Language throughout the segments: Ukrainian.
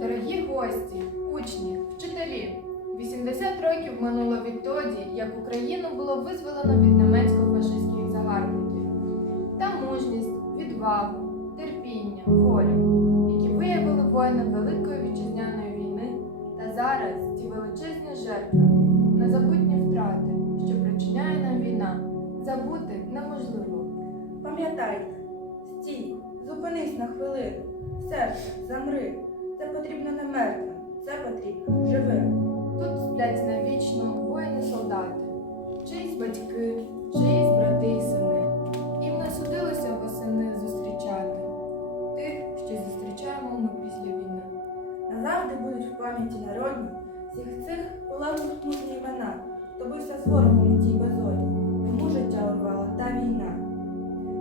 Дорогі гості, учні, вчителі, 80 років минуло відтоді, як Україну було визволено від німецько-фашистських загарбників. Та мужність, відвагу, терпіння, волю, які виявили воїни Великої вітчизняної війни, та зараз ті величезні жертви, незабутні втрати, що причиняє нам війна, забути неможливо. Пам'ятайте, стій, зупинись на хвилину. Серце, замри. Потрібно не мертвим, це потрібно живим. Тут сплять навічно воїни-солдати, чиїсь батьки, чиїсь брати і сини. Їм не судилося восени зустрічати тих, що зустрічаємо ми після війни. Назавжди будуть в пам'яті народні всіх цих полеглих мужні імена, хто бився з ворогом у тій безодні, кому життя урвала та війна.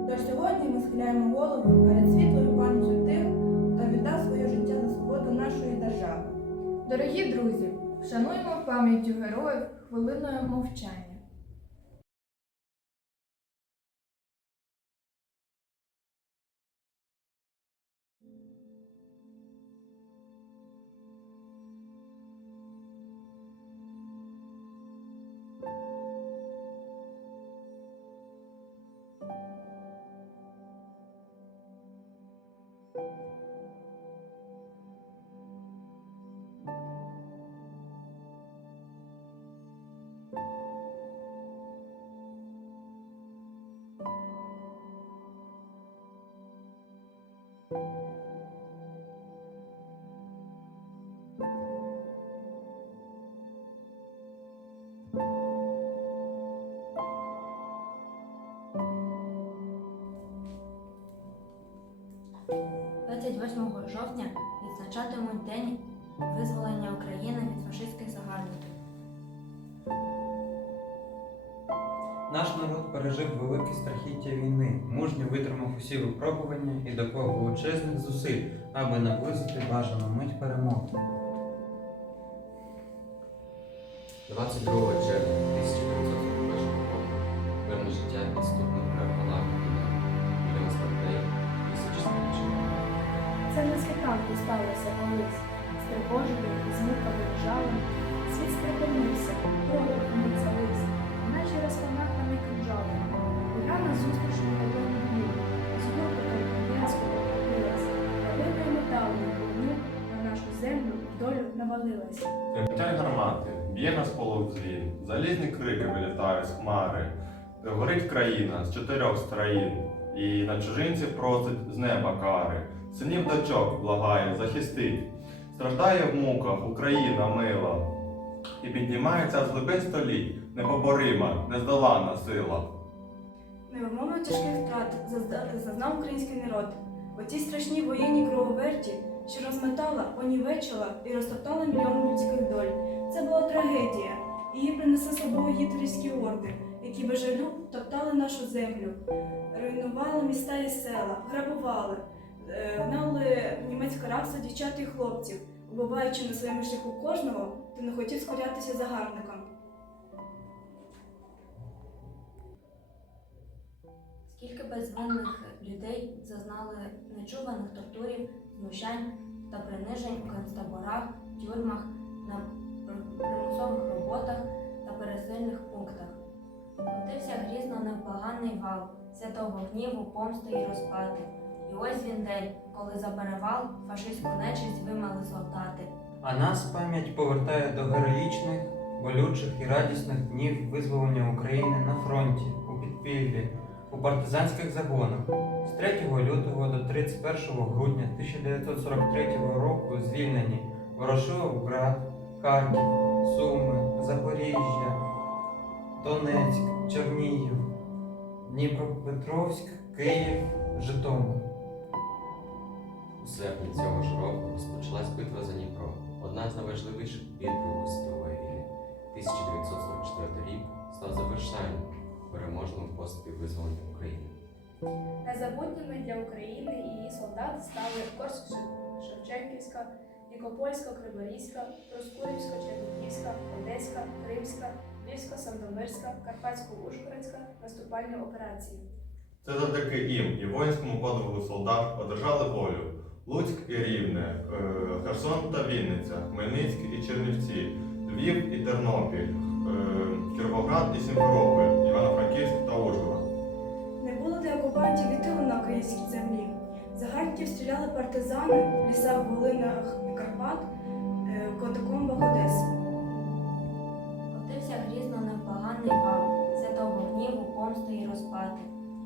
Тож сьогодні ми схиляємо голову перед світлою пам'яттю Дорогі друзі, шануємо пам'яттю героїв хвилиною мовчання. – 28 жовтня відзначатимуть День визволення України від фашистських загарбників. Наш народ пережив велике страхіття війни, мужньо витримав усі випробування і доклав величезних зусиль, аби наблизити бажану мить перемоги. 22 червня 1941 року мирне життя підступно переконав світанку сталося колись, стривожений і з муками і жалем. Світ завис, наче розпомаханий кинджалом. Я назустріч у холодну дню, з гуркотом в'язкого покрилась, лавиною металу вогню на нашу землю долю навалилась. Тремтять гармати, б'є на сполох дзвін, залізні крики вилітають з хмари. Горить країна з чотирьох країн, і на чужинців просить з неба кари. Синів дочок благає, захистить. Страждає в муках Україна мила, і піднімається з глибин століть непоборима, нездоланна сила. Невимовно тяжких втрат зазнав український народ. У тій страшній воєнній крововерті, що розметала, понівечила і розтоптала мільйони людських доль. Це була трагедія. Її принесли з собою гітлерівські орди, які без жалю топтали нашу землю, руйнували міста і села, грабували, гнали в німецьке рабство дівчат і хлопців, вбиваючи на своєму шляху кожного, хто не хотів скорятися загарбникам. Скільки безвинних людей зазнали нечуваних тортурів, знущань та принижень у концтаборах, тюрмах, на примусових роботах та пересильних пунктах. Котився грізно невблаганний вал, святого гніву, помсти і розпати. І ось він день, коли за перевал фашистську нечисть вимали солдати. А нас пам'ять повертає до героїчних, болючих і радісних днів визволення України на фронті, у підпіллі, у партизанських загонах. З 3 лютого до 31 грудня 1943 року звільнені Ворошиловград, Харків, Суми, Запоріжжя, Донецьк, Чернігів, Дніпропетровськ, Київ, Житомир. У серпні цього ж року розпочалась битва за Дніпро, одна з найважливіших бід Другої світової війни. 1944 рік став завершальним у переможному поспілі визволення України. Незабутніми для України і її солдат стали Корск Шевченківська, Нікопольська, Криворізька, Проскурівська, Чернігівська, Одеська, Кримська, Львівська, Сандомирська, Карпатсько-Ужгородська наступальні операції. Це завдяки їм і воїнському подвигу солдат одержали волю. Луцьк і Рівне, е, Херсон та Вінниця, Хмельницьк і Чернівці, Львів і Тернопіль, е, Кіровоград і Сімферополь, Івано-Франківськ та Ужгород. Не було де окупантів і тилу на українській землі. Загарбників стріляли партизани в лісах Волинах і Карпат, е, в катакомбах Одеси. Котився грізно невблаганний вал, святого гніву, помсти і розпати.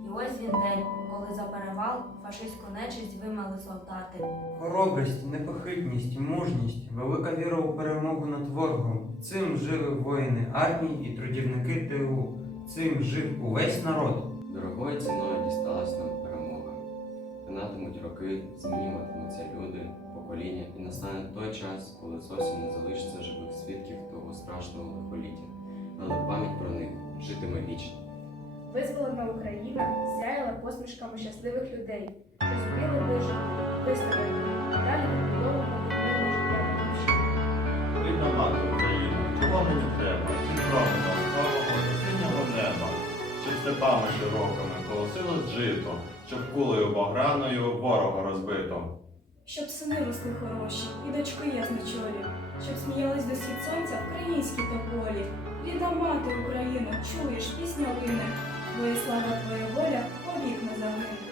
І ось він день, коли за перевал фашистську нечисть вимали солдати. Хоробрість, непохитність, мужність, велика віра у перемогу над ворогом. Цим жили воїни армії і трудівники ТУ. Цим жив увесь народ. Дорогою ціною дісталась нам перемога. Минатимуть роки, змінюватимуться люди, покоління, і настане той час, коли зовсім не залишиться живих свідків того страшного лихоліття. Але пам'ять про них житиме вічно. Визволена Україна сяяла посмішками щасливих людей, що зуміли вижити, вистояти, а далі відбудовувати мирне життя на душі. Рідна мати Україна, чого мені треба? Сіндрому ласкавого і синього неба, щоб степами широкими колосилось жито, щоб кулею баграною ворога розбито. Щоб сини росли хороші, і дочки ясночолі, щоб сміялись до схід сонця українські тополі. Слава, твоя воля повік не загине.